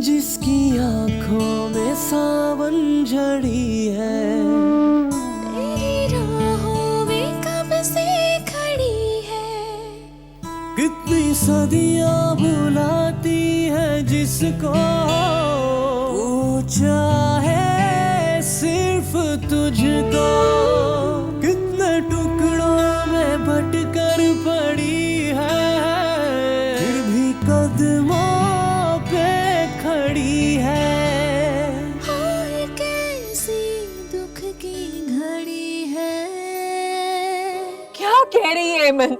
जिसकी आंखों में सावन झड़ी है, तेरी राहों में कब से खड़ी है। कितनी सदियां बुलाती है जिसको, पूछा है सिर्फ तुझको। कितने टुकड़ों में बटकर पड़ी है, फिर भी कदमों पे खड़ी है। और कैसी दुख की घड़ी है। क्या कह रही है एमन?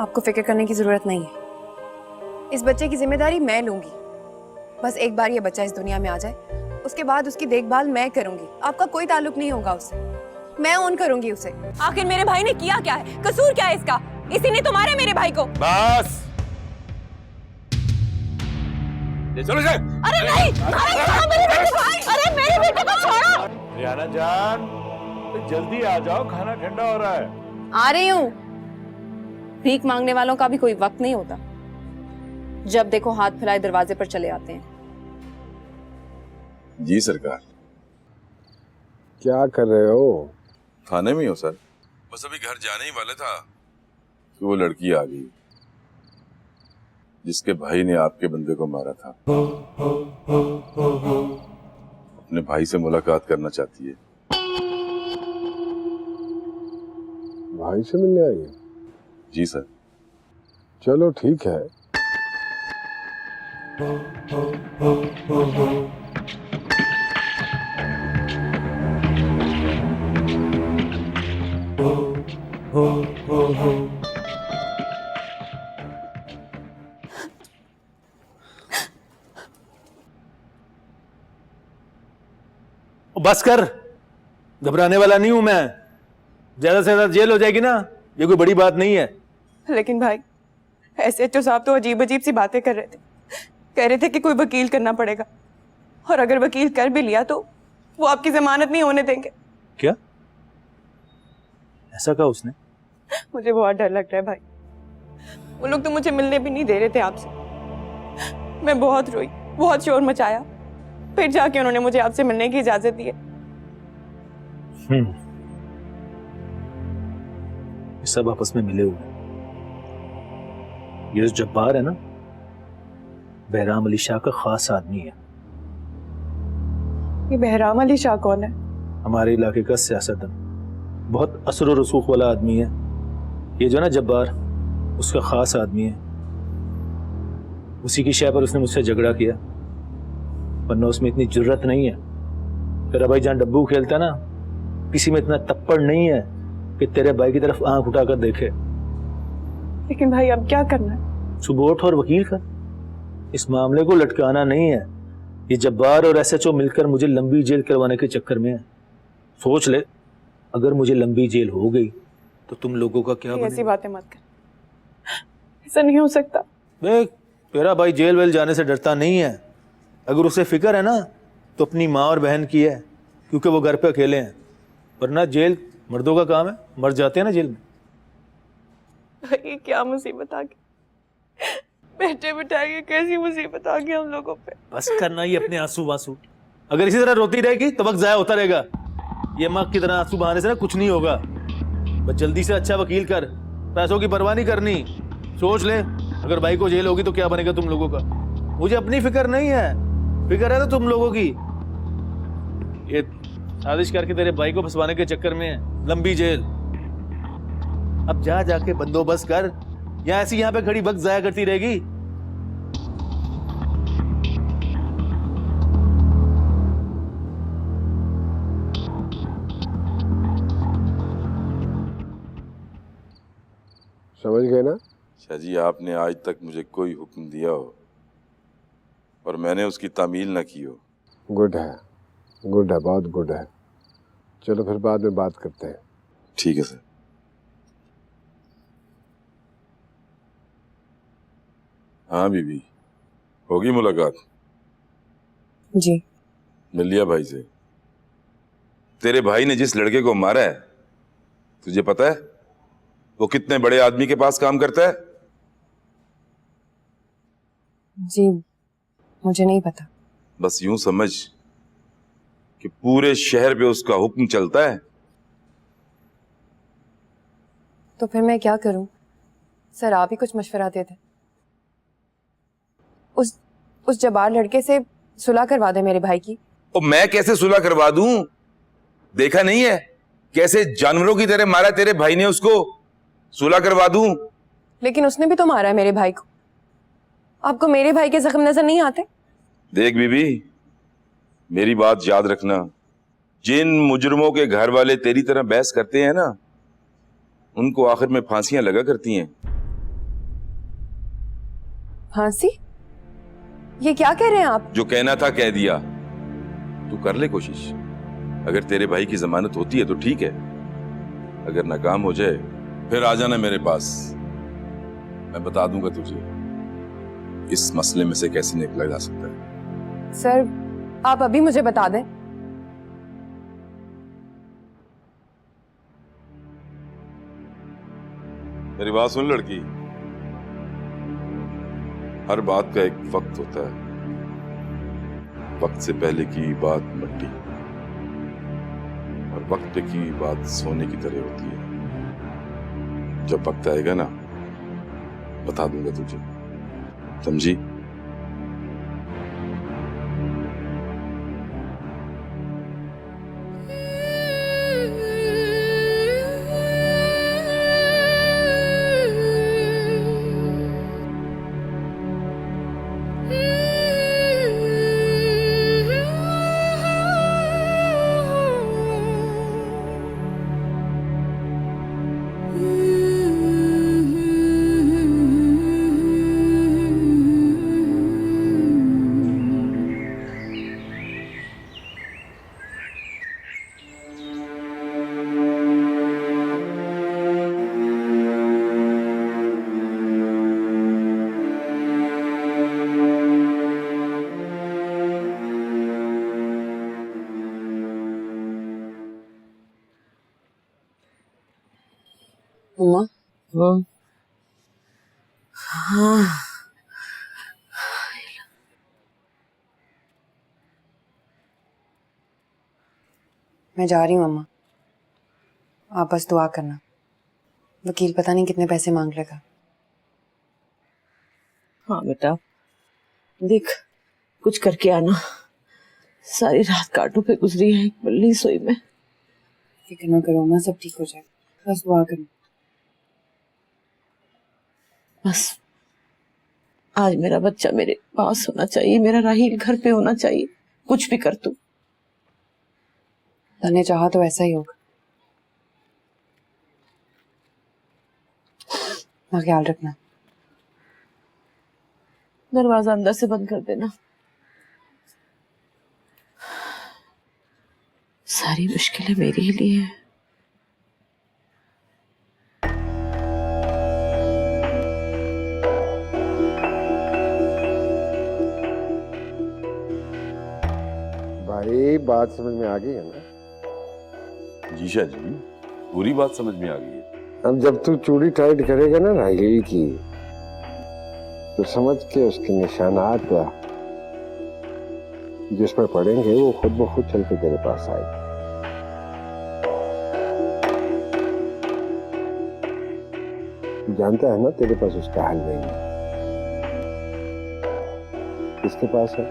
आपको फिक्र करने की जरूरत नहीं है। इस बच्चे की जिम्मेदारी मैं लूंगी। बस एक बार ये बच्चा इस दुनिया में आ जाए, उसके बाद उसकी देखभाल मैं करूंगी। आपका कोई ताल्लुक नहीं होगा उससे, मैं ऑन करूंगी उसे। आखिर मेरे भाई ने किया क्या है? कसूर क्या है इसका? इसी ने तो मारा मेरे भाई को। बस ये चलो जाए। अरे नहीं, अरे कहाँ मेरे बेटे भाई? अरे मेरे बेटे को छोड़ो। रियाना जान तो जल्दी आ जाओ, खाना ठंडा हो रहा है। आ रही हूँ। भीख मांगने वालों का भी कोई वक्त नहीं होता। जब देखो हाथ फैलाए दरवाजे पर चले आते हैं। जी सरकार। क्या कर रहे हो? थाने में हो सर? बस अभी घर जाने ही वाले था कि वो लड़की आ गई जिसके भाई ने आपके बंदे को मारा था। अपने भाई से मुलाकात करना चाहती है। भाई से मिलने आई है? जी सर। चलो ठीक है। बस कर, घबराने वाला नहीं हूं मैं। ज्यादा से ज्यादा जेल हो जाएगी ना, ये कोई बड़ी बात नहीं है। लेकिन भाई एसएचओ साहब तो अजीब अजीब सी बातें कर रहे थे। कह रहे थे कि कोई वकील करना पड़ेगा, और अगर वकील कर भी लिया तो वो आपकी जमानत नहीं होने देंगे। क्या ऐसा कहा उसने? मुझे बहुत डर लग रहा है भाई। वो लोग तो मुझे मिलने भी नहीं दे रहे थे आपसे। मैं बहुत रोई, बहुत शोर मचाया, फिर जाके उन्होंने मुझे आपसे मिलने की इजाजत दी है। ये सब आपस में मिले हुए। ये जो जब्बार है ना, बहराम अली शाह का खास आदमी है। ये बहराम अली शाह कौन है? हमारे इलाके का सियासतदान, बहुत असर और रसूख वाला आदमी है। ये जो ना जब्बार, उसका खास आदमी है। उसी की शय पर उसने मुझसे झगड़ा किया, वरना उसमें इतनी जुर्रत नहीं है। तेरा भाई जहां डब्बू खेलता है ना, किसी में इतना तप्पड़ नहीं है कि तेरे भाई की तरफ आंख उठाकर देखे। लेकिन भाई अब क्या करना है? सुबह उठ और वकील कर। इस मामले को लटकाना नहीं है। ये जब्बार और एसएचओ मिलकर मुझे लंबी जेल करवाने के चक्कर में है। सोच ले, अगर मुझे लंबी जेल हो गई तो तुम लोगों का क्या बनेगा? ऐसी बातें मत कर, ऐसा नहीं हो सकता। देख, तेरा भाई जेल वेल जाने से डरता नहीं है। अगर उसे फिक्र है ना तो अपनी माँ और बहन की है, क्योंकि वो घर पे अकेले हैं। वरना जेल मर्दों का काम है, मर जाते हैं ना जेल में। भाई क्या मुसीबत आ गई, बैठे बिठाए कैसी मुसीबत आ गई हम लोगों पे। बस करना ही अपने आंसू वांसू। अगर इसी तरह रोती रहेगी तो वक्त जाया होता रहेगा। ये मग की तरह आंसू बहाने से ना कुछ नहीं होगा। बस जल्दी से अच्छा वकील कर, पैसों की परवाह नहीं करनी। सोच ले, अगर भाई को जेल होगी तो क्या बनेगा तुम लोगों का। मुझे अपनी फिक्र नहीं है, फिक्र है तो तुम लोगों की। ये साजिश करके तेरे भाई को फंसवाने के चक्कर में लंबी जेल। अब जा जाके बंदोबस्त कर, या ऐसी यहाँ पे खड़ी वक्त जाया करती रहेगी। समझ गए ना? शाह जी, आपने आज तक मुझे कोई हुक्म दिया हो और मैंने उसकी तामील न की हो। गुड है, गुड है, बहुत गुड है। चलो फिर बाद में बात करते हैं। ठीक है सर। हाँ बीबी, होगी मुलाकात? जी। मिल लिया भाई से? तेरे भाई ने जिस लड़के को मारा है, तुझे पता है वो कितने बड़े आदमी के पास काम करता है? जी मुझे नहीं पता। बस यूं समझ कि पूरे शहर पे उसका हुक्म चलता है। तो फिर मैं क्या करूं? सर आप ही कुछ मशवरा दे दें। उस जबार लड़के से सुलह करवा दे मेरे भाई की। और मैं कैसे सुलह करवा दूं? देखा नहीं है कैसे जानवरों की तरह मारा तेरे भाई ने उसको? सुलह करवा दूं? लेकिन उसने भी तो मारा है मेरे भाई को। आपको मेरे भाई के जख्म नजर नहीं आते? देख बीबी, मेरी बात याद रखना, जिन मुजरमों के घर वाले तेरी तरह बहस करते हैं ना, उनको आखिर में फांसियां लगा करती हैं। फांसी? ये क्या कह रहे हैं आप? जो कहना था कह दिया। तू कर ले कोशिश। अगर तेरे भाई की जमानत होती है तो ठीक है, अगर नाकाम हो जाए फिर आ जाना मेरे पास। मैं बता दूंगा तुझे इस मसले में से कैसे निकला जा सकता है। सर आप अभी मुझे बता दें। मेरी बात सुन लड़की, हर बात का एक वक्त होता है। वक्त से पहले की बात मट्टी और वक्त पे की बात सोने की तरह होती है। जब वक्त आएगा ना, बता दूंगा तुझे, समझी? मम्मा, मैं जा रही हूँ मम्मा। आप बस दुआ करना। वकील पता नहीं कितने पैसे मांग लेगा। हाँ बेटा, देख कुछ करके आना। सारी रात कांटों पे गुजरी है एक बल्ली सोई में। फिक्र न करो माँ, सब ठीक हो जाएगा। बस दुआ करना। बस आज मेरा बच्चा मेरे पास होना चाहिए, मेरा राहील घर पे होना चाहिए। कुछ भी कर तू। तने चाहा तो ऐसा ही होगा। माँ ख्याल रखना। दरवाजा अंदर से बंद कर देना। सारी मुश्किलें मेरे ही लिए हैं। भाई बात समझ में आ गई है ना? जीशा जी, पूरी बात समझ में आ गई है। अब जब तू चूड़ी टाइट करेगा ना राहील की, तो समझ के उसके निशानात जिसमें पड़ेंगे वो खुद ब खुद चल के तेरे पास आएगा। जानता है ना तेरे पास उसका हल नहीं है। किसके पास है?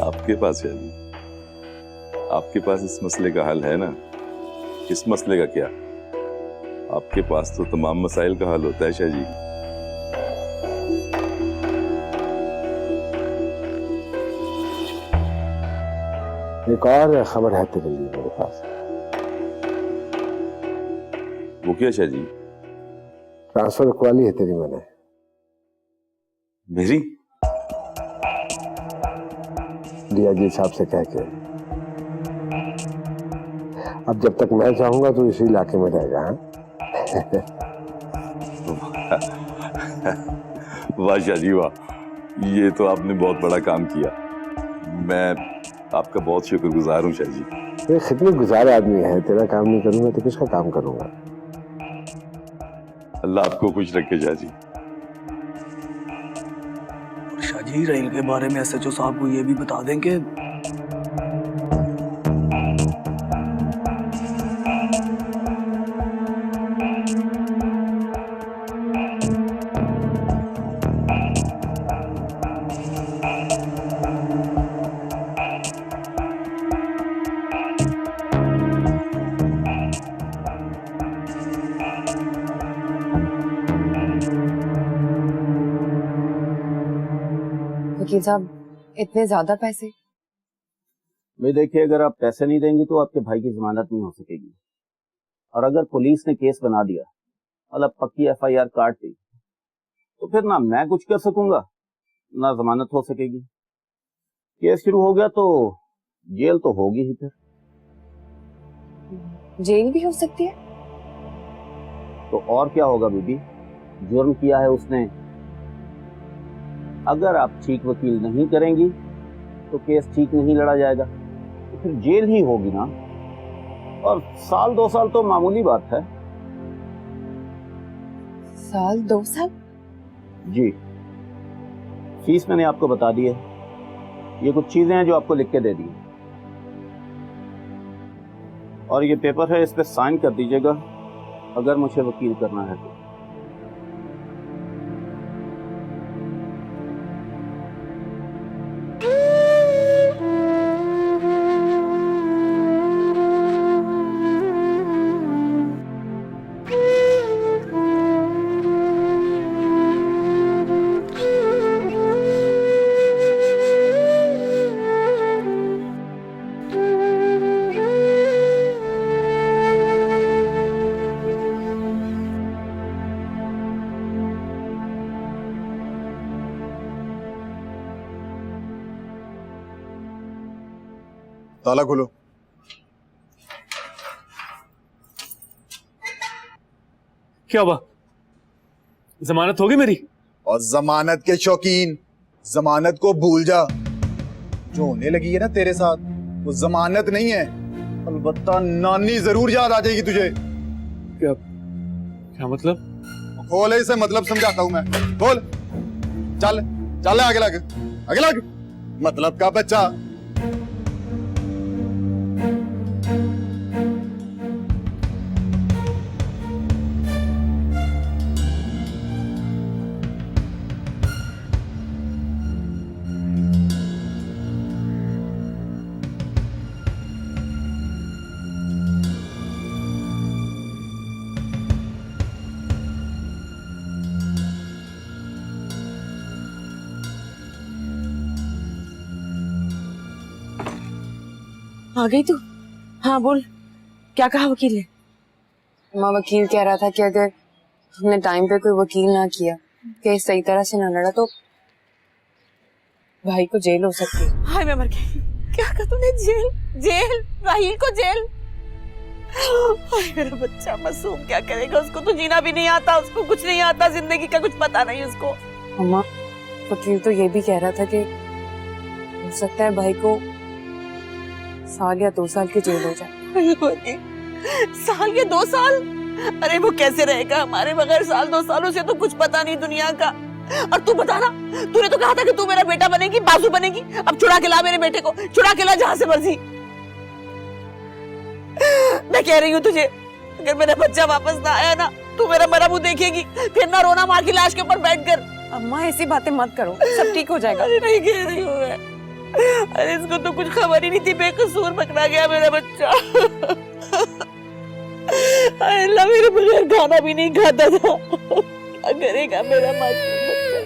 आपके पास है जी। आपके पास इस मसले का हल है ना। इस मसले का क्या, आपके पास तो तमाम मसाइल का हल होता है शाह जी। एक और खबर है तेरे लिए मेरे पास। वो क्या शाह जी? ट्रांसफर रखवाली है तेरी मैंने। मेरी? डीआईजी साहब से कह के। अब जब तक मैं चाहूंगा तो इसी इलाके में रहेगा। वाह शाह जी वाह, ये तो आपने बहुत बड़ा काम किया। मैं आपका बहुत शुक्रगुजार हूँ शाह जी। ये खिदमतगुजार आदमी है, तेरा काम नहीं करूंगा तो किसका काम करूंगा? अल्लाह आपको खुश रखे शाह जी। अच्छा जी, रेल के बारे में एसएचओ साहब को ये भी बता दें कि वकील साहब, इतने ज्यादा पैसे? भाई देखिए, अगर आप पैसे नहीं देंगी तो आपके भाई की जमानत नहीं हो सकेगी, और अगर पुलिस ने केस बना दिया, मतलब पक्की एफआईआर काट दी, तो फिर ना मैं कुछ कर सकूंगा ना जमानत हो सकेगी। केस शुरू हो गया तो जेल तो होगी ही। फिर जेल भी हो सकती है? तो और क्या होगा बीबी, जुर्म किया है उसने। अगर आप ठीक वकील नहीं करेंगी तो केस ठीक नहीं लड़ा जाएगा, तो फिर जेल ही होगी ना। और 1-2 साल तो मामूली बात है। 1-2 साल? जी, फीस मैंने आपको बता दी है। ये कुछ चीजें हैं जो आपको लिख के दे दी, और ये पेपर है, इस पे साइन कर दीजिएगा अगर मुझे वकील करना है तो। ताला खोलो। क्या हुआ? जमानत होगी मेरी? और जमानत के शौकीन, जमानत को भूल जा। जो होने लगी है ना तेरे साथ, वो जमानत नहीं है। अलबत्ता नानी जरूर याद आ जाएगी तुझे। क्या क्या मतलब? खोल इसे, मतलब समझाता हूं मैं। खोल, चल चल आगे लग, आगे लग। मतलब का बच्चा। आ गई तू? हाँ बोल, क्या कहा वकील ने? माँ, वकील कह रहा था कि अगर हमने टाइम पे कोई वकील ना किया, केस सही तरह से ना लड़ा, तो भाई को जेल हो सकती है। हाय मैं मर गई। क्या कहा तूने? जेल? जेल? राहील को जेल? हाय मेरा बच्चा मासूम क्या करेगा? उसको तो जीना भी नहीं आता, उसको कुछ नहीं आता, जिंदगी का कुछ पता नहीं उसको। अम्मा, वकील तो ये भी कह रहा था कि हो सकता है भाई को 1 या 2 साल की जेल हो जाए। 1 या 2 साल? अरे वो कैसे रहेगा हमारे बगैर? 1-2 सालों से तो कुछ पता नहीं दुनिया का। और तू बता ना, तूने तो कहा था कि तू मेरा बेटा बनेगी, बाजू बनेगी। अब चुरा के ला मेरे बेटे को, चुरा के ला जहां से मर्जी। मैं कह रही हूँ तुझे, अगर मेरा बच्चा वापस ना आया ना, तू मेरा मरा मुंह देखेगी, फिर ना रोना माँ की लाश के ऊपर बैठ कर। अम्मा, ऐसी बातें मत करो, सब ठीक हो जाएगा। अरे नहीं कह रही हूँ मैं। अरे इसको तो कुछ खबर ही नहीं थी, बेकसूर पकड़ा गया मेरा बच्चा। अल्लाह, मेरे बगैर खाना भी नहीं खाता था। क्या करेगा मेरा मासूम बच्चा?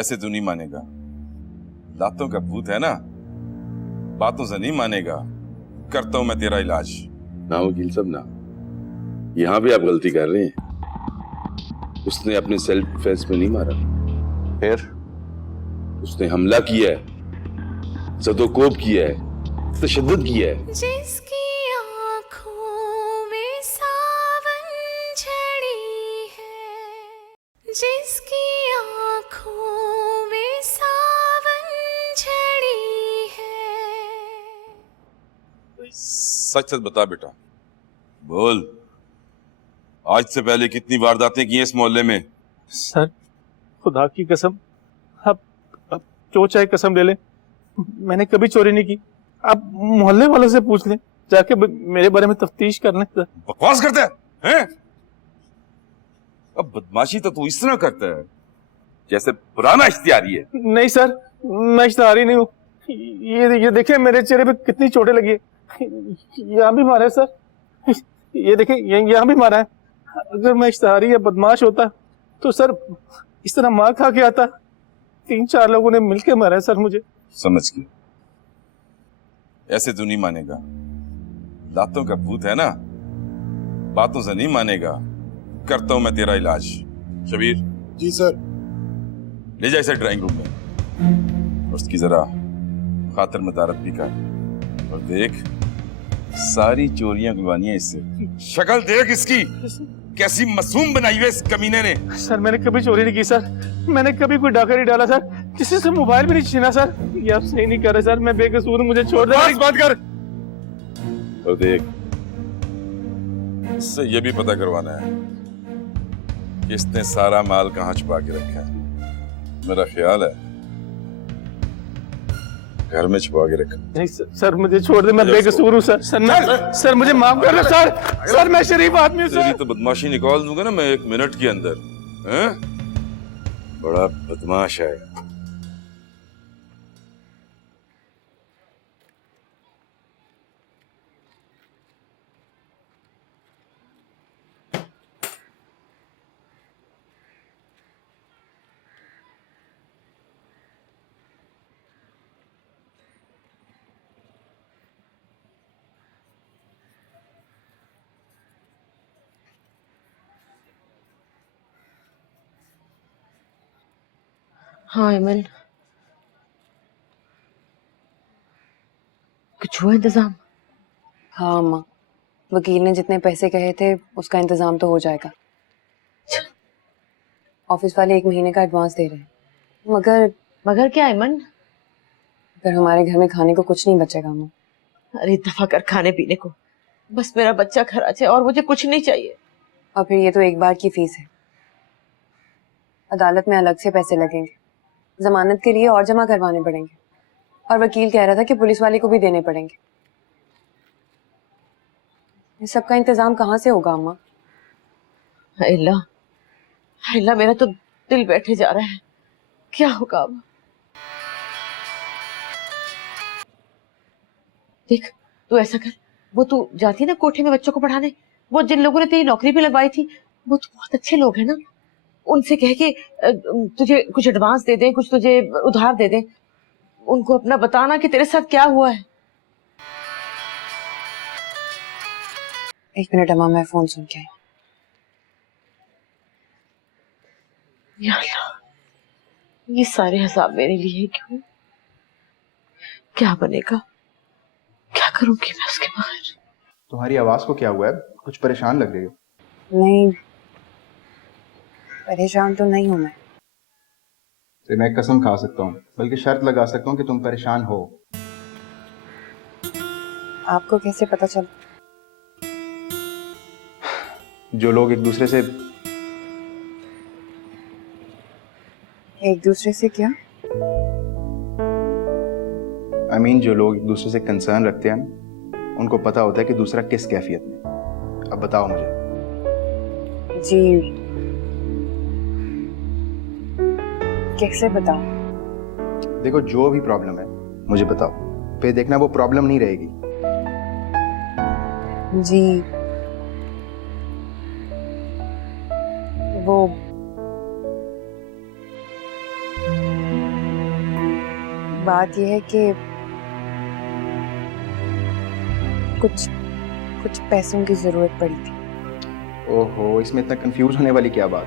ऐसे तो नहीं मानेगा, लातों का भूत है ना, बातों से नहीं मानेगा। करता हूं मैं तेरा इलाज। ना वकील साहब ना, यहां भी आप गलती कर रहे हैं। उसने अपने सेल्फ डिफेंस में नहीं मारा, फिर उसने हमला किया है, ज़दोकोब किया है, तशद्दुद किया है। जिसकी आँखों में सावन झड़ी है, जिसकी आँखों में सावन झड़ी है। सच सच बता बेटा, बोल, आज से पहले कितनी वारदातें की हैं इस मोहल्ले में? सर खुदा की कसम, आप जो चाहे कसम ले ले, मैंने कभी चोरी नहीं की। आप मोहल्ले वालों से पूछ लें, जाके मेरे बारे में तफ्तीश कर लें। बकवास करता है? अब बदमाशी तो तू इस तरह करता है जैसे पुराना इश्तिहारी है। नहीं सर, मैं इश्तिहारी नहीं हूँ। ये देखिए मेरे चेहरे पे कितनी चोटें लगी है। यहाँ भी मारा है सर, ये देखिए यहाँ भी मारा है। अगर मैं इश्तिहारी या बदमाश होता तो सर इस तरह मार खा के आता। 3-4 लोगों ने मिलके मारा है सर मुझे। समझ गया, ऐसे तो नहीं मानेगा। दांतों का भूत है ना, बातों से नहीं मानेगा। करता हूं मैं तेरा इलाज। शबीर। जी सर। ले जा इसे ड्राइंग रूम में, उसकी जरा खातिर मदारत भी कर। और देख, सारी चोरियां गिवानियां इससे। शक्ल देख इसकी, कैसी मासूम बनाई है इस कमीने ने। सर मैंने कभी चोरी नहीं की सर, मैंने कभी कोई डाका नहीं डाला सर, किसी से मोबाइल भी नहीं छीना सर। ये आप सही नहीं कर रहे सर, मैं बेकसूर हूं, मुझे छोड़ दे। बात कर। और देख, इससे ये भी पता करवाना है कि इसने सारा माल कहाँ छुपा के रखा है। मेरा ख्याल है घर में छुपा के रखा। नहीं सर, मुझे छोड़ दे, मैं बेकसूर हूँ सर। सर मुझे माफ कर दो सर। सर मैं शरीफ आदमी हूँ तेरी सर। तो बदमाशी निकाल दूंगा ना मैं 1 मिनट के अंदर। हैं? बड़ा बदमाश है। हाँ अमन, कुछ हुआ इंतजाम? हाँ अम्मा, वकील ने जितने पैसे कहे थे उसका इंतजाम तो हो जाएगा। ऑफिस वाले 1 महीने का एडवांस दे रहे हैं। मगर क्या अमन? अगर हमारे घर में खाने को कुछ नहीं बचेगा अम्मा। अरे दफा कर खाने पीने को, बस मेरा बच्चा खराच है और मुझे कुछ नहीं चाहिए। और फिर ये तो एक बार की फीस है, अदालत में अलग से पैसे लगेंगे, जमानत के लिए और जमा करवाने पड़ेंगे, और वकील कह रहा था कि पुलिस वाले को भी देने पड़ेंगे। इस सब का इंतजाम कहाँ से होगा अम्मा? अल्लाह, मेरा तो दिल बैठे जा रहा है, क्या होगा अब? देख, तू ऐसा कर, वो तू जाती है ना कोठे में बच्चों को पढ़ाने, वो जिन लोगों ने तेरी नौकरी पे लगवाई थी, वो तो बहुत अच्छे लोग हैं ना, उनसे कह के तुझे कुछ एडवांस दे दें, कुछ तुझे उधार दे दें। उनको अपना बताना कि तेरे साथ क्या हुआ है। 1 मिनट अम्मा, मैं फोन सुन के आई। या अल्लाह, ये सारे हिसाब मेरे लिए क्यों? क्या बनेगा, क्या करूंगी मैं उसके बगैर? तुम्हारी आवाज को क्या हुआ है? कुछ परेशान लग रही हो। नहीं, परेशान तो नहीं हूं मैं। तो मैं कसम खा सकता हूँ, बल्कि शर्त लगा सकता हूँ कि तुम परेशान हो। आपको कैसे पता चला? जो लोग एक दूसरे से क्या? I mean, जो लोग एक दूसरे से कंसर्न रखते हैं उनको पता होता है कि दूसरा किस कैफियत में। अब बताओ मुझे। जी, कैसे बताऊं? देखो, जो भी प्रॉब्लम है मुझे बताओ, फिर देखना वो प्रॉब्लम नहीं रहेगी। जी, वो बात यह है कि कुछ पैसों की जरूरत पड़ी थी। ओहो, इसमें इतना कंफ्यूज होने वाली क्या बात?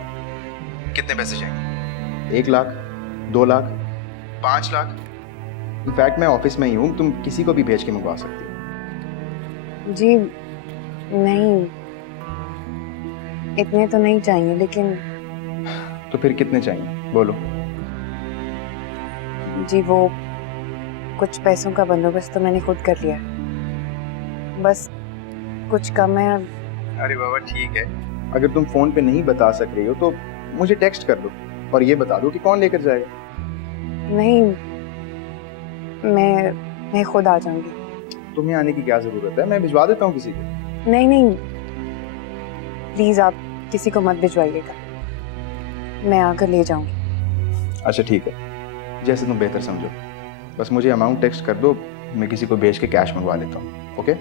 कितने पैसे चाहिए? 1 लाख, 2 लाख, 5 लाख? इनफैक्ट मैं ऑफिस में ही हूँ, तुम किसी को भी भेज के मंगवा सकती हो। जी नहीं, इतने तो नहीं चाहिए, लेकिन तो फिर कितने चाहिए बोलो। जी, वो कुछ पैसों का बंदोबस्त तो मैंने खुद कर लिया, बस कुछ कम है। अरे बाबा ठीक है, अगर तुम फोन पे नहीं बता सक रही हो तो मुझे टेक्स्ट कर दो और ये बता दो कि कौन लेकर जाएगा। नहीं, मैं खुद आ जाऊंगी। तुम्हें आने की क्या जरूरत है, मैं भिजवा देता हूँ किसी को। नहीं नहीं, प्लीज आप किसी को मत भिजवाइएगा, मैं आकर ले जाऊंगी। अच्छा ठीक है, जैसे तुम बेहतर समझो, बस मुझे अमाउंट टेक्स्ट कर दो, मैं किसी को भेज के कैश मंगवा लेता हूँ। ओके,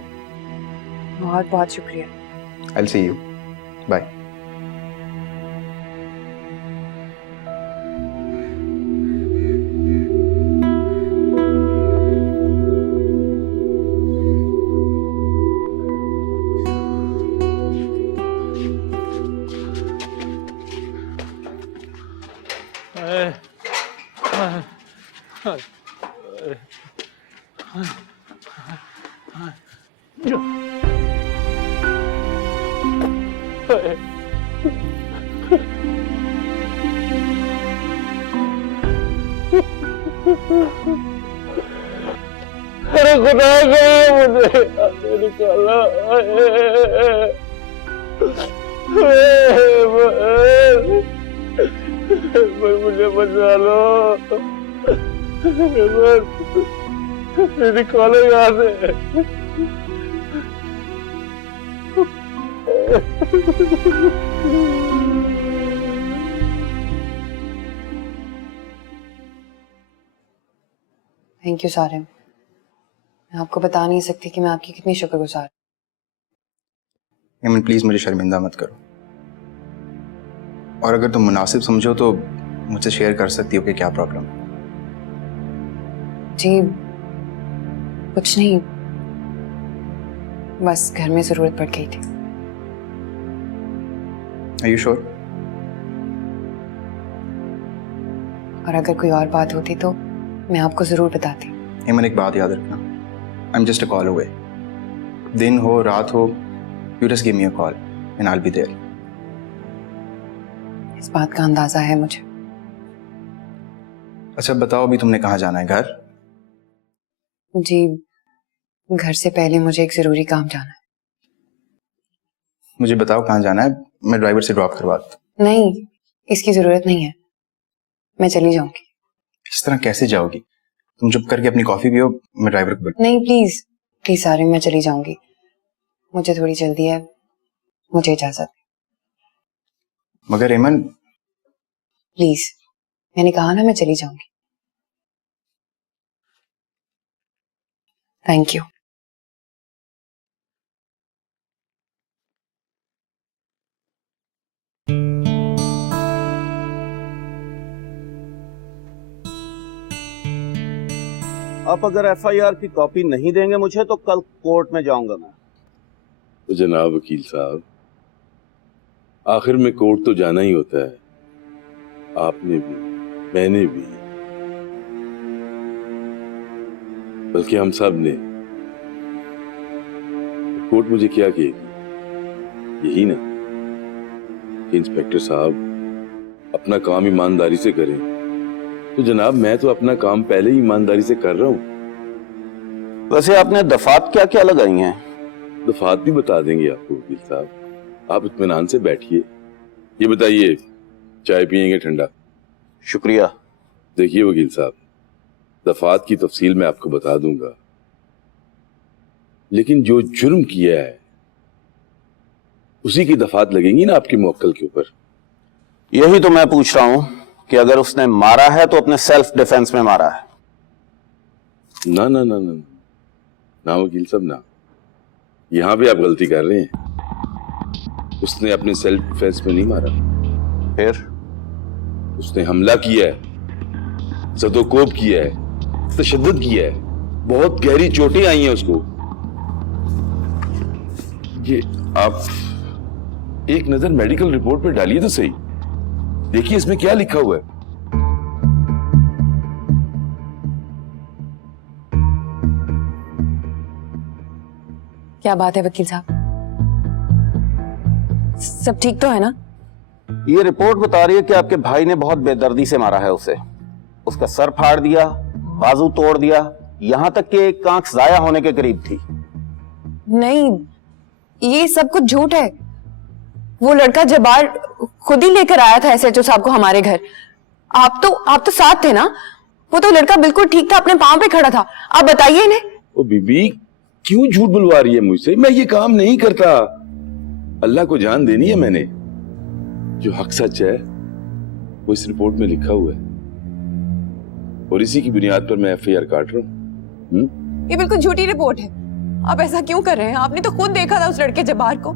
बहुत बहुत शुक्रिया। I will see you, bye. अरे खुदा गई मुझे निकाला। मुझे बचा लो, निकालो यहाँ से। थैंक यू सारिम, मैं आपको बता नहीं सकती कि मैं आपकी कितनी शुक्रगुजार। हेमन प्लीज मुझे शर्मिंदा मत करो, और अगर तुम मुनासिब समझो तो मुझसे शेयर कर सकती हो कि क्या प्रॉब्लम है। जी कुछ नहीं, बस घर में जरूरत पड़ गई थी। Are you sure? और अगर कोई और बात होती तो मैं आपको जरूर बताती। हेमन एक बात याद रखना, I am just a call away. दिन हो रात हो, you just give me a call and I will be there. इस बात का अंदाजा है मुझे। अच्छा बताओ, अभी तुमने कहाँ जाना है? घर? जी घर से पहले मुझे एक जरूरी काम जाना है। मुझे बताओ कहाँ जाना है, मैं ड्राइवर से ड्रॉप करवा देता हूँ। नहीं, इसकी जरूरत नहीं है, मैं चली जाऊंगी। इस तरह कैसे जाओगी? तुम चुप करके अपनी कॉफी पियो, मैं ड्राइवर को बैठ। नहीं प्लीज प्लीज सारिम, मैं चली जाऊंगी, मुझे थोड़ी जल्दी है, मुझे इजाजत। मगर हेमन प्लीज, मैंने कहा ना मैं चली जाऊंगी। Thank you. आप अगर एफआईआर की कॉपी नहीं देंगे मुझे तो कल कोर्ट में जाऊंगा मैं। तो जनाब वकील साहब, आखिर में कोर्ट तो जाना ही होता है। आपने भी, मैंने भी, बल्कि हम सब ने। कोर्ट मुझे क्या कहेगी? यही ना कि इंस्पेक्टर साहब अपना काम ईमानदारी से करें। तो जनाब मैं तो अपना काम पहले ही ईमानदारी से कर रहा हूं। वैसे आपने दफात क्या क्या लगाई हैं? दफात भी बता देंगे आपको वकील साहब, आप इत्मीनान से बैठिए। ये बताइए, चाय पियेंगे ठंडा? शुक्रिया। देखिए वकील साहब, दफात की तफसील मैं आपको बता दूंगा, लेकिन जो जुर्म किया है उसी की दफात लगेंगी ना आपके मुवक्किल के ऊपर। यही तो मैं पूछ रहा हूं कि अगर उसने मारा है तो अपने सेल्फ डिफेंस में मारा है। ना ना ना ना ना वकील साहब ना, यहां पे आप गलती कर रहे हैं। उसने अपने सेल्फ डिफेंस में नहीं मारा। फिर उसने हमला किया है, ज़दोकोब किया है, तशद्दुद किया है, बहुत गहरी चोटें आई हैं उसको। ये आप एक नजर मेडिकल रिपोर्ट पे डालिए तो सही, देखिए इसमें क्या लिखा हुआ है। क्या बात है वकील साहब, सब ठीक तो है ना? ये रिपोर्ट बता रही है कि आपके भाई ने बहुत बेदर्दी से मारा है उसे। उसका सर फाड़ दिया, बाजू तोड़ दिया, यहां तक कि एक आंख जाया होने के करीब थी। नहीं, ये सब कुछ झूठ है। वो लड़का जब्बार खुद ही लेकर आया था एसएचओ साहब को हमारे घर। आप तो साथ थे ना? वो तो लड़का बिल्कुल ठीक था, अपने पांव पे खड़ा था। आप बताइए इन्हें। ओ बीबी, क्यों झूठ बुलवा रही है मुझसे? मैं ये काम नहीं करता। अल्लाह को जान देनी है मैंने। जो हक सच है वो इस रिपोर्ट में लिखा हुआ है और इसी की बुनियाद पर मैं एफआईआर काट रहा हूँ। ये बिल्कुल झूठी रिपोर्ट है। आप ऐसा क्यों कर रहे हैं? आपने तो खुद देखा था उस लड़के जब्बार को।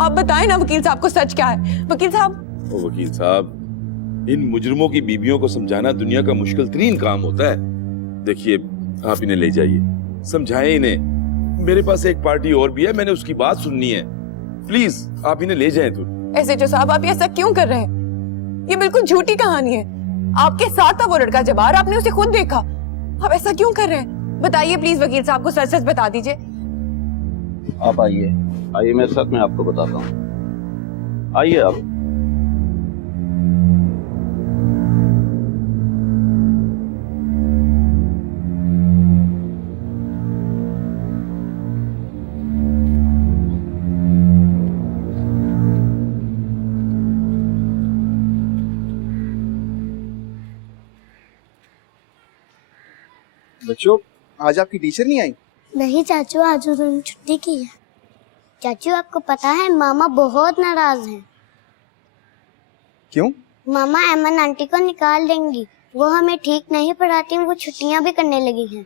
आप बताएं ना वकील साहब को सच क्या है। वकील साहब। ओ वकील साहब, इन मुजरिमों की बीबियों को समझाना दुनिया का मुश्किल तरीन काम होता है। देखिए, आप इन्हें ले जाइए, समझाएं इन्हें। मेरे पास एक पार्टी और भी है, मैंने उसकी बात सुननी है। प्लीज आप इन्हें ले जाएं। तो एसएचओ साहब, आप ऐसा क्यों कर रहे हैं? ये बिल्कुल झूठी कहानी है। आपके साथ था वो लड़का जब्बार, आपने उसे खुद देखा। आप ऐसा क्यों कर रहे हैं? बताइए प्लीज, वकील साहब को सच सच बता दीजिए। आप आइए मेरे साथ, मैं आपको बताता हूँ। आइए आप। बच्चों, आज आपकी टीचर नहीं आई? नहीं चाचू, आज उन्होंने छुट्टी की है। चाचू आपको पता है मामा बहुत नाराज हैं। क्यों? मामा अमन आंटी को निकाल देंगी। वो हमें ठीक नहीं पढ़ाती, वो छुट्टियां भी करने लगी हैं।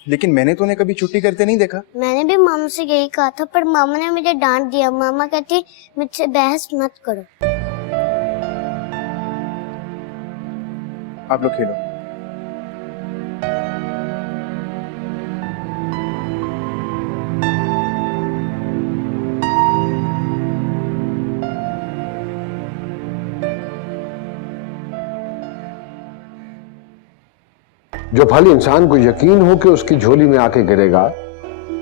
लेकिन मैंने तो उन्हें कभी छुट्टी करते नहीं देखा। मैंने भी मामा से यही कहा था, पर मामा ने मुझे डांट दिया। मामा कहती मुझसे बहस मत करो। आप लोग खेलो। जो फल इंसान को यकीन हो कि उसकी झोली में आके गिरेगा,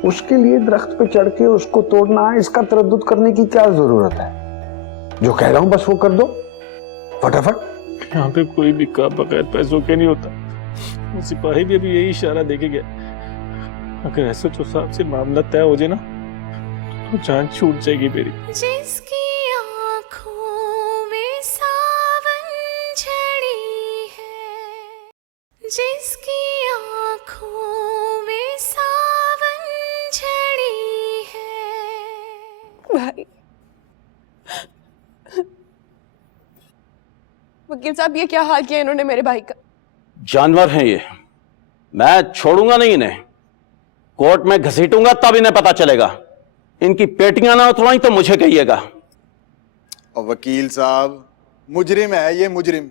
उसके लिए दरख्त पे चढ़ के उसको तोड़ना, इसका तरद्दुद करने की क्या जरूरत है? जो कह रहा हूं बस वो कर दो फटाफट। यहाँ पे कोई भी काम बगैर पैसों के नहीं होता। सिपाही भी अभी यही इशारा देके गया। अगर एसएचओ साहब से मामला तय हो जाए ना, तो जान छूट जाएगी मेरी। जिसकी आँखों में सावन झड़ी है, जिसकी आँखों में सावन झड़ी है। भाई, वकील साहब, ये क्या हाल किया इन्होंने मेरे भाई का? जानवर हैं ये, मैं छोड़ूंगा नहीं इन्हें। कोर्ट में घसीटूंगा तब इन्हें पता चलेगा। इनकी पेटियां ना उतरवाई तो मुझे कहिएगा। और वकील साहब, मुजरिम है ये, मुजरिम।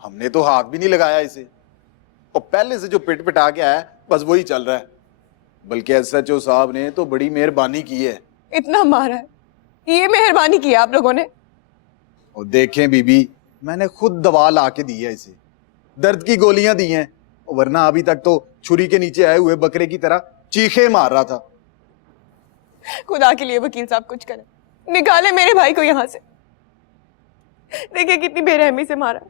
हमने तो हाथ भी नहीं लगाया इसे। और पहले से जो पिट पिटा के आया बस वही चल रहा है। बल्कि एसएचओ साहब ने तो बड़ी मेहरबानी की है। इतना मारा है, ये मेहरबानी की आप लोगों ने। और देखें बीबी, मैंने खुद दवा ला के दी है इसे, दर्द की गोलियां दी हैं। वरना अभी तक तो छुरी के नीचे आए हुए बकरे की तरह चीखे मार रहा था। खुदा के लिए वकील साहब कुछ करें, निकाले मेरे भाई को यहाँ से। देखिए कितनी बेरहमी से मारा।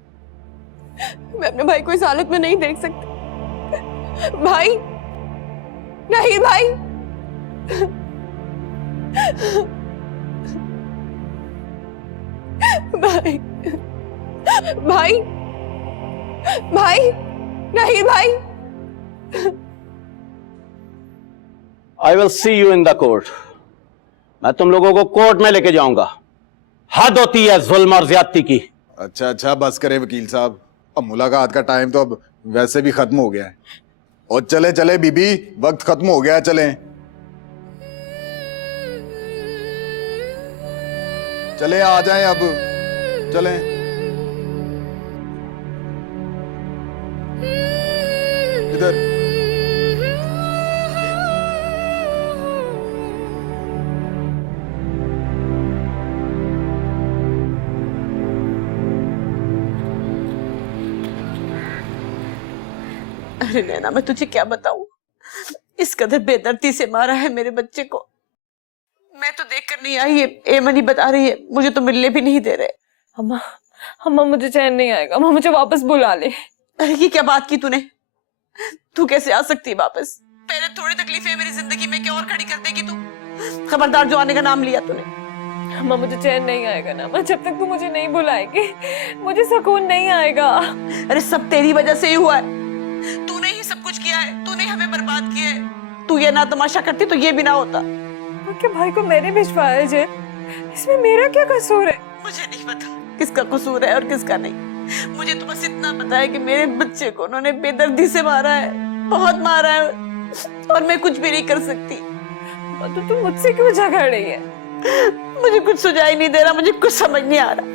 मैं अपने भाई को इस हालत में नहीं देख सकती। भाई, नहीं भाई। भाई, भाई, भाई, नहीं भाई। आई will see you in the court. मैं तुम लोगों को कोर्ट में लेके जाऊंगा। हद होती है जुल्म और ज्यादती की। अच्छा, बस करें वकील साहब। अब मुलाकात का टाइम तो अब वैसे भी खत्म हो गया है। और चले बीबी, वक्त खत्म हो गया है, चलें। चले, आ जाएं अब, चलें। इधर। अरे नैना, मैं तुझे क्या बताऊं, इस कदर बेदर्दी से मारा है मेरे बच्चे को। मैं तो देख कर नहीं आई, ये एमनी बता रही है, मुझे तो मिलने भी नहीं दे रहे। अम्मा मुझे चैन नहीं आएगा। अम्मा मुझे वापस बुला ले। अरे ये क्या बात की तूने? तू कैसे आ सकती है वापस? पहले थोड़ी तकलीफें मेरी जिंदगी में क्या और खड़ी कर देगी तू? खबरदार जो आने का नाम लिया तूने। अम्मा मुझे चैन नहीं आएगा ना अम्मा, जब तक तू मुझे नहीं बुलाएगी मुझे सुकून नहीं आएगा। अरे सब तेरी वजह से ही हुआ है, तूने ही सब कुछ किया है, तूने हमें बर्बाद किया है। तू ये ना तमाशा करती तो ये भी ना होता। आपके भाई को मैंने भिजवाया जेल, इसमें मेरा क्या कसूर है? मुझे नहीं पता किसका कसूर है और किसका नहीं। मुझे तो बस इतना पता है कि मेरे बच्चे को उन्होंने बेदर्दी से मारा है, बहुत मारा है, और मैं कुछ भी नहीं कर सकती। तो तू मुझसे क्यों झगड़ रही है? मुझे कुछ सुझाई नहीं दे रहा, मुझे कुछ समझ नहीं आ रहा।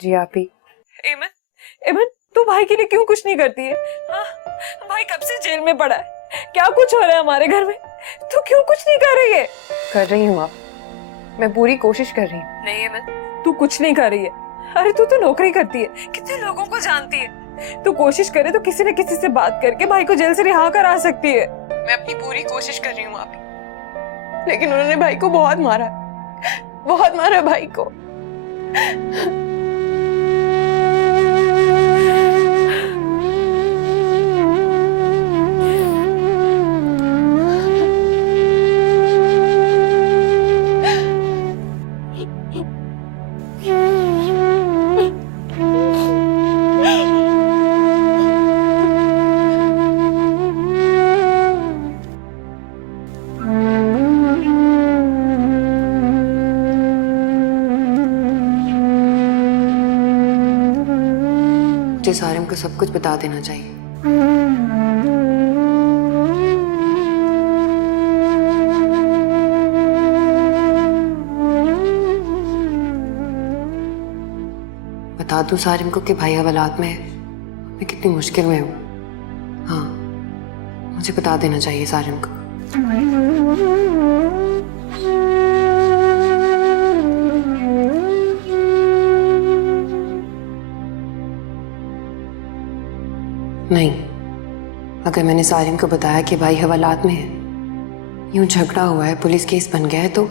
जी आप ही। एमन, एमन तू भाई के लिए क्यों कुछ नहीं करती है? हाँ? भाई कब से जेल में पड़ा है, क्या कुछ हो रहा है हमारे घर में, तू क्यों कुछ नहीं कर रही है? कर रही हूँ आप, मैं पूरी कोशिश कर रही हूँ। नहीं एमन, तू कुछ नहीं कर रही है। अरे तू तो नौकरी करती है, कितने लोगों को जानती है, तू कोशिश करे तो किसी न किसी से बात करके भाई को जेल से रिहा करा सकती है। मैं अपनी पूरी कोशिश कर रही हूँ आप, लेकिन उन्होंने भाई को बहुत मारा भाई को। मुझे सारिम को सब कुछ बता देना चाहिए। बता दूं सारिम को कि भाई हवालात में है, मैं कितनी मुश्किल में हूँ। हाँ, मुझे बता देना चाहिए सारिम को। नहीं, अगर मैंने सारिम को बताया कि भाई हवालात में है, यूं झगड़ा हुआ है, पुलिस केस बन गया है, तो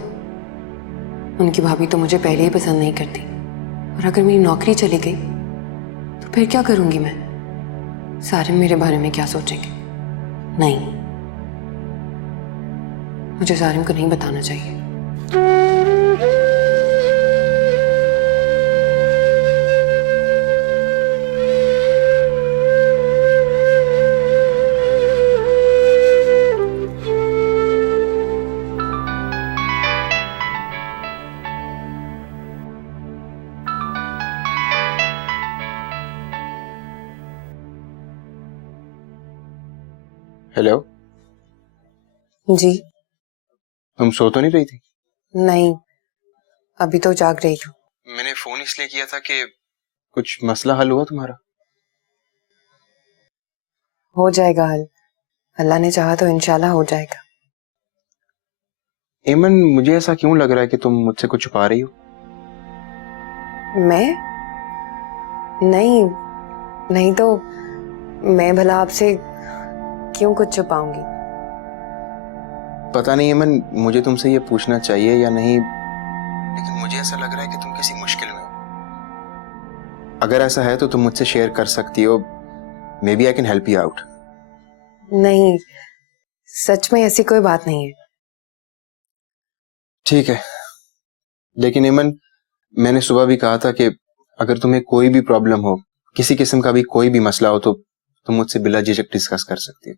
उनकी भाभी तो मुझे पहले ही पसंद नहीं करती, और अगर मेरी नौकरी चली गई तो फिर क्या करूंगी मैं? सारिम मेरे बारे में क्या सोचेंगे? नहीं, मुझे सारिम को नहीं बताना चाहिए। हेलो, जी तुम सो तो नहीं रही थी? नहीं, अभी तो जाग रही हूँ। मैंने फोन इसलिए किया था कि कुछ मसला हल हुआ तुम्हारा? हो जाएगा हल, अल्लाह ने चाहा तो इंशाल्लाह हो जाएगा। एमन, मुझे ऐसा क्यों लग रहा है कि तुम मुझसे कुछ छुपा रही हो? मैं? नहीं, नहीं तो मैं भला आपसे क्यों कुछ छुपाऊंगी? पता नहीं एमन, मुझे तुमसे ये पूछना चाहिए या नहीं, लेकिन मुझे ऐसा लग रहा है कि तुम किसी मुश्किल में हो। अगर ऐसा है तो तुम मुझसे शेयर कर सकती हो, maybe I can help you out. नहीं, सच में ऐसी कोई बात नहीं है। ठीक है, लेकिन एमन, मैंने सुबह भी कहा था कि अगर तुम्हें कोई भी प्रॉब्लम हो, किसी किस्म का भी कोई भी मसला हो, तो तुम मुझसे बिला झिझक डिस्कस कर सकती हो।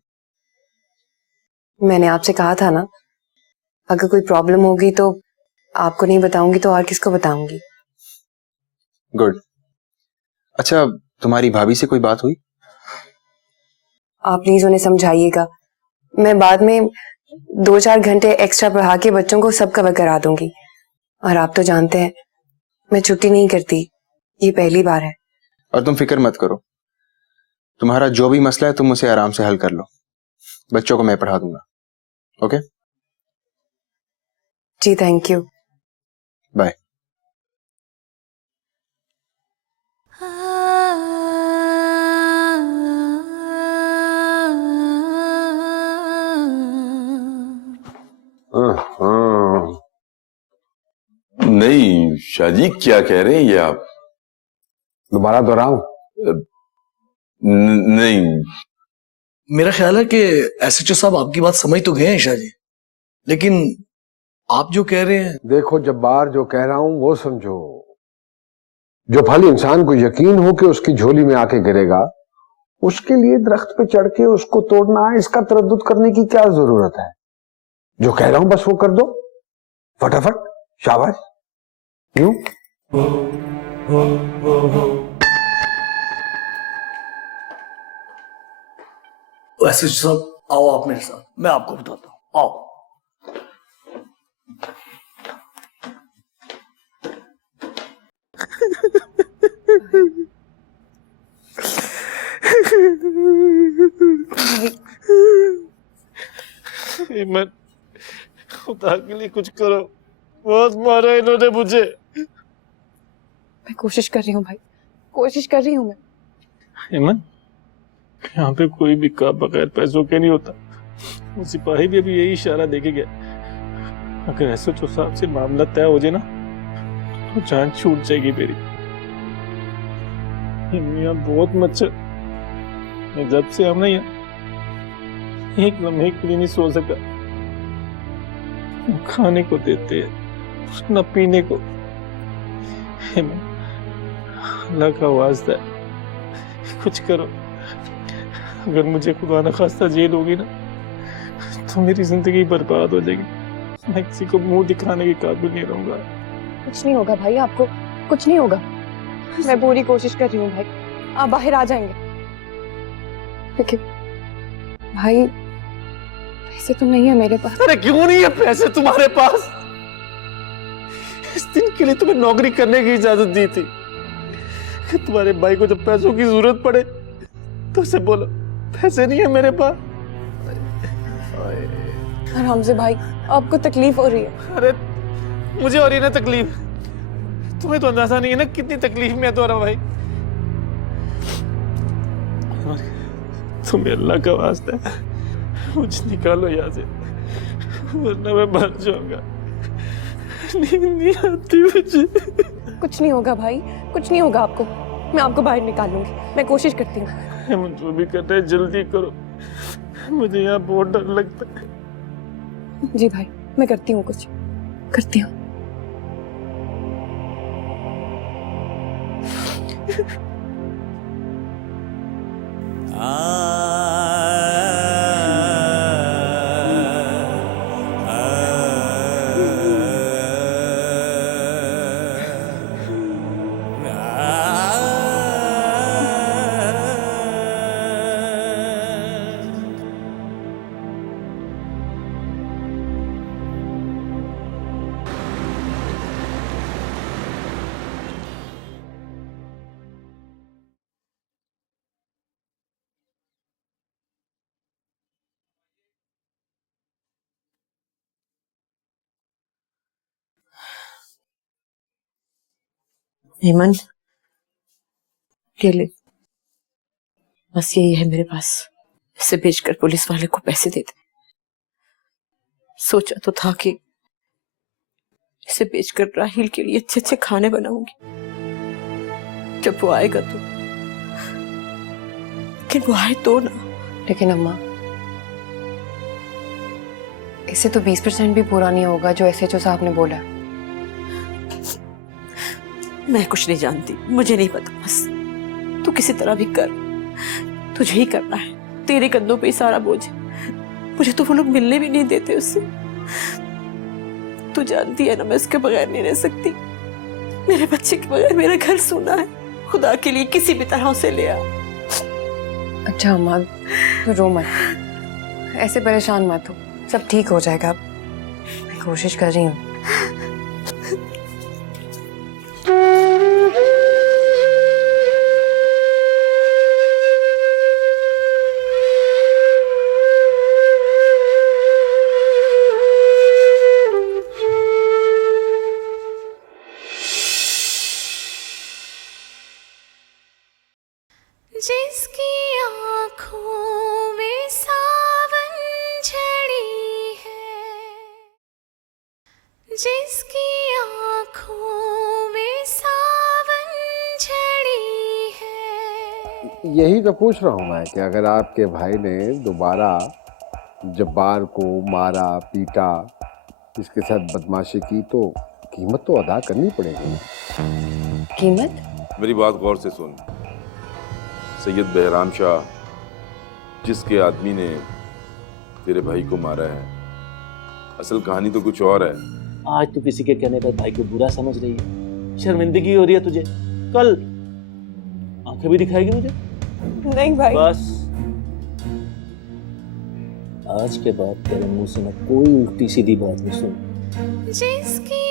मैंने आपसे कहा था ना, अगर कोई प्रॉब्लम होगी तो आपको नहीं बताऊंगी तो और किसको बताऊंगी। गुड। अच्छा, तुम्हारी भाभी से कोई बात हुई? आप प्लीज उन्हें समझाइएगा, मैं बाद में 2-4 घंटे एक्स्ट्रा पढ़ा के बच्चों को सब कवर करा दूंगी। और आप तो जानते हैं मैं छुट्टी नहीं करती, ये पहली बार है। और तुम फिक्र मत करो, तुम्हारा जो भी मसला है तुम उसे आराम से हल कर लो, बच्चों को मैं पढ़ा दूंगा। ओके? जी थैंक यू, बाय। नहीं शाहजी, क्या कह रहे हैं ये आप? दोबारा दोहराऊं? नहीं, मेरा ख्याल है कि एसएचओ साहब आपकी बात समझ तो गए हैं ईशा जी, लेकिन आप जो कह रहे हैं। देखो जब्बार, जो कह रहा हूं वो समझो। जो फल इंसान को यकीन हो कि उसकी झोली में आके गिरेगा, उसके लिए दरख्त पे चढ़ के उसको तोड़ना, इसका तरद्दुद करने की क्या जरूरत है? जो कह रहा हूं बस वो कर दो फटाफट। शाबाश। यूं एसएचओ साहब आओ आप मेरे साथ, मैं आपको बताता हूँ, आओ। ईमन, खुदा के लिए कुछ करो, बहुत मारा इन्होंने मुझे। मैं कोशिश कर रही हूँ भाई, कोशिश कर रही हूँ मैं। ईमन, यहाँ पे कोई भी काम बगैर पैसों के नहीं होता। वो सिपाही भी अभी यही इशारा देके गया। अगर एसएचओ साहब से मामला तय हो जाए ना, तो जान छूट जाएगी मेरी। यहाँ बहुत मच्छर, मैं जब से हम नहीं एक लम्हे के लिए नहीं सो सका। न खाने को देते न पीने को। अल्लाह का वास्ता है, कुछ करो। अगर मुझे खुदा न खास्ता जेल होगी ना, तो मेरी जिंदगी बर्बाद हो जाएगी। मैं किसी को मुंह दिखाने के काबिल नहीं रहूंगा। कुछ नहीं होगा भाई, आपको कुछ नहीं होगा। मैं पूरी कोशिश कर रही हूँ भाई, आप बाहर आ जाएंगे। लेकिन भाई पैसे तो नहीं है मेरे पास। अरे क्यों नहीं है पैसे तुम्हारे पास? इस दिन के लिए तुम्हें नौकरी करने की इजाजत दी थी कि तुम्हारे भाई को जब पैसों की जरूरत पड़े तो उसे बोलो पैसे नहीं है मेरे पास। आराम से भाई, आपको तकलीफ हो रही है। अरे मुझे हो रही है ना तकलीफ, तुम्हें तो अंदाजा नहीं है ना कितनी तकलीफ में है तुम्हारा भाई। तुम्हें अल्लाह का वास्ता है, मुझे निकालो यहाँ से, वरना मैं मर जाऊंगा। नींद नहीं आती मुझे। कुछ नहीं होगा भाई, कुछ नहीं होगा आपको। मैं आपको बाहर निकालूंगी, मैं कोशिश करती हूँ। मुझे जो भी करना है जल्दी करो, मुझे यहाँ बहुत डर लगता है। जी भाई, मैं करती हूँ, कुछ करती हूँ। हेमन, ये ले, बस यही है मेरे पास। इसे बेचकर पुलिस वाले को पैसे दे दे। सोचा तो था कि इसे बेचकर राहिल के लिए अच्छे अच्छे खाने बनाऊंगी जब वो आएगा तो, लेकिन वो आए तो ना। लेकिन अम्मा, इससे तो 20% भी पूरा नहीं होगा जो एसएचओ साहब ने बोला। मैं कुछ नहीं जानती, मुझे नहीं पता। बस तू किसी तरह भी कर, तुझे ही करना है। तेरे कंधों पे ही सारा बोझ है। मुझे तो वो लोग मिलने भी नहीं देते उससे। तू जानती है ना, मैं उसके बगैर नहीं रह सकती। मेरे बच्चे के बगैर मेरा घर सूना है। खुदा के लिए किसी भी तरह उसे ले आ। अच्छा अम्मा, तो रो मत, ऐसे परेशान मत हो, सब ठीक हो जाएगा। अब मैं कोशिश कर रही हूँ। जिसकी आँखों में सावन झड़ी है, जिसकी आँखों में सावन झड़ी है, यही तो पूछ रहा हूँ मैं कि अगर आपके भाई ने दोबारा जब्बार को मारा पीटा, इसके साथ बदमाशी की तो कीमत तो अदा करनी पड़ेगी। कीमत? मेरी बात गौर से सुन। सैयद बहराम शाह जिसके आदमी ने तेरे भाई को मारा है, असल कहानी तो कुछ और है। आज तो किसी के कहने पर भाई को बुरा समझ रही है, शर्मिंदगी हो रही है तुझे। कल आंखें भी दिखाएगी मुझे? नहीं भाई। बस आज के बाद तेरे मुंह से मैं कोई उल्टी सीधी बात नहीं सुन। जिसकी